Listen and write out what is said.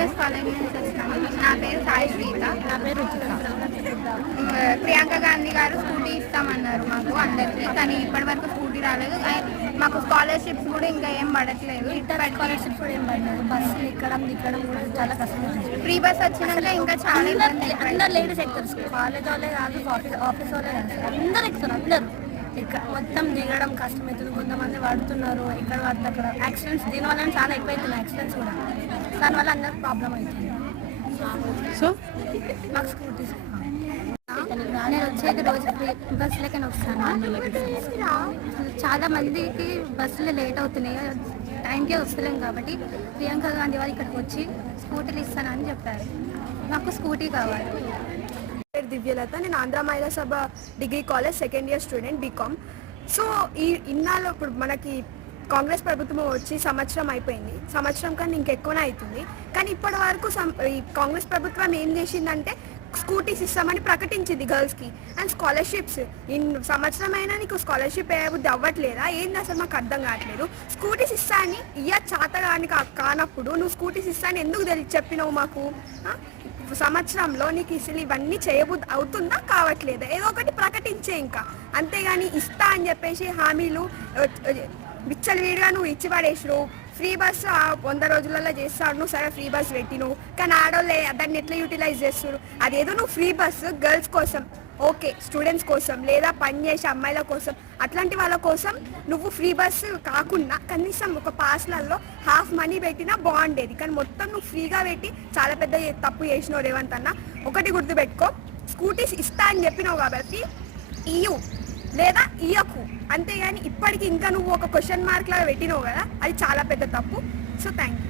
MS college నుంచి వచ్చినాము. నా పేరు సాయి శ్రీత. నా పేరు ప్రియాంక గాంధీ గారు స్కూటీ ఇస్తామన్నారు మాకు అందరికీ, కానీ ఇప్పటి వరకు స్కూటీ రాలేదు. మాకు స్కాలర్షిప్స్ కూడా ఇంకా ఏం పడట్లేదు. స్కాలర్షిప్ కూడా ఏం పడలేదు. బస్సులు ఎక్కడం దిక్కడం కూడా చాలా కష్టం. ఫ్రీ బస్ వచ్చినాక ఇంకా చాలా అందరు లేడీస్ ఎక్కుతారు. కాలేజ్ వాళ్ళే కాదు, ఆఫీస్ వాళ్ళే కాదు, అందరు ఎక్కుతారు. అందరు మొత్తం దిగడం కష్టమవుతుంది. కొంతమంది పడుతున్నారు, ఎక్కడ పడితే అక్కడ యాక్సిడెంట్స్. దీనివల్ల చాలా ఎక్కువైతున్నాయి యాక్సిడెంట్స్ కూడా. దానివల్ల అందరికి ప్రాబ్లం అవుతుంది. సో మాకు స్కూటీస్ నేను వచ్చేది రోజు బస్సులకే వస్తాను. చాలా మందికి బస్సులు లేట్ అవుతున్నాయి, టైంకే వస్తలేం. కాబట్టి ప్రియాంక గాంధీ వాళ్ళు ఇక్కడికి వచ్చి స్కూటీలు ఇస్తానని చెప్పారు. నాకు స్కూటీ కావాలి. దివ్యలత, నేను Andhra Mahila Sabha degree college second year student BCom. So ఇన్నాళ్ళు ఇప్పుడు మనకి కాంగ్రెస్ ప్రభుత్వం వచ్చి సంవత్సరం అయిపోయింది. సంవత్సరం కన్నా ఇంకెక్కువనే అవుతుంది. కానీ ఇప్పటి వరకు ఈ కాంగ్రెస్ ప్రభుత్వం ఏం చేసిందంటే స్కూటీస్ ఇస్తామని ప్రకటించింది గర్ల్స్కి. అండ్ స్కాలర్షిప్స్ సంవత్సరం అయినా నీకు స్కాలర్షిప్ వేయబుద్ధి అవ్వట్లేదా ఏంది అసలు మాకు అర్థం కావట్లేదు. స్కూటీస్ ఇస్తా అని చేత కానప్పుడు నువ్వు స్కూటీస్ ఇస్తా అని ఎందుకు చెప్పినావు మాకు? సంవత్సరంలో నీకు అసలు ఇవన్నీ చేయబుద్ధి అవుతుందా కావట్లేదా? ఏదో ఒకటి ప్రకటించే ఇంకా, అంతేగాని ఇస్తా అని చెప్పేసి హామీలు విచ్చలవిడిగా నువ్వు ఇచ్చి పడేసినావు. ఫ్రీ బస్ 100 రోజులలో చేస్తాడు, నువ్వు సరే ఫ్రీ బస్ పెట్టినావు, కానీ ఆడోళ్ళే దాన్ని ఎట్లా యూటిలైజ్ చేస్తారు? అదేదో నువ్వు ఫ్రీ బస్ గర్ల్స్ కోసం, ఓకే స్టూడెంట్స్ కోసం లేదా పని చేసే అమ్మాయిల కోసం, అట్లాంటి వాళ్ళ కోసం నువ్వు ఫ్రీ బస్ కాకుండా కనీసం ఒక పాస్లలో హాఫ్ మనీ పెట్టినా బాగుండేది. కానీ మొత్తం నువ్వు ఫ్రీగా పెట్టి చాలా పెద్ద తప్పు చేసినావు రేవంత్ అన్న. ఒకటి గుర్తుపెట్టుకో, స్కూటీస్ ఇస్తా అని చెప్పినావు కాబట్టి ఇయ్యు లేదా ఇయ్యకు, అంతేగాని ఇప్పటికి ఇంకా నువ్వు ఒక క్వశ్చన్ మార్క్ లాగా పెట్టినావు కదా, అది చాలా పెద్ద తప్పు. So thank you.